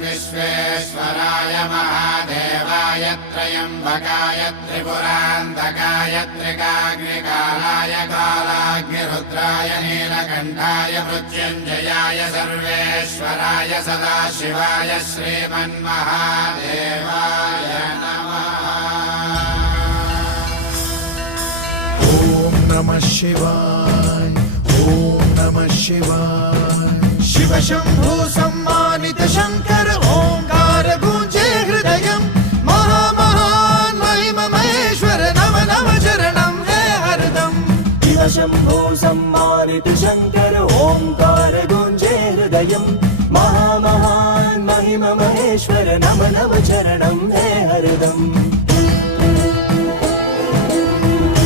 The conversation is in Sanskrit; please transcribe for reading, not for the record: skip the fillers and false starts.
विश्वेश्वराय महादेवाय त्र्यम्बकाय त्रिपुरान्तकाय त्रिकाग्निकालाय कालाग्निरुद्राय नीलकण्ठाय मृत्युञ्जयाय सर्वेश्वराय सदाशिवाय श्रीमन्महादेवाय नमः। ॐ नमः शिवाय, ॐ नमः शिवाय। शिव शंभो सम्मानित शंकर ओंकार गूंजे हृदयं महामहान् महिम महेश्वर नम नम चरणं है हरदम। शिव शंभो सम्मानित शंकर ओंकार गूंजे हृदयं महामहान् महिम महेश्वर नम नम चरणं है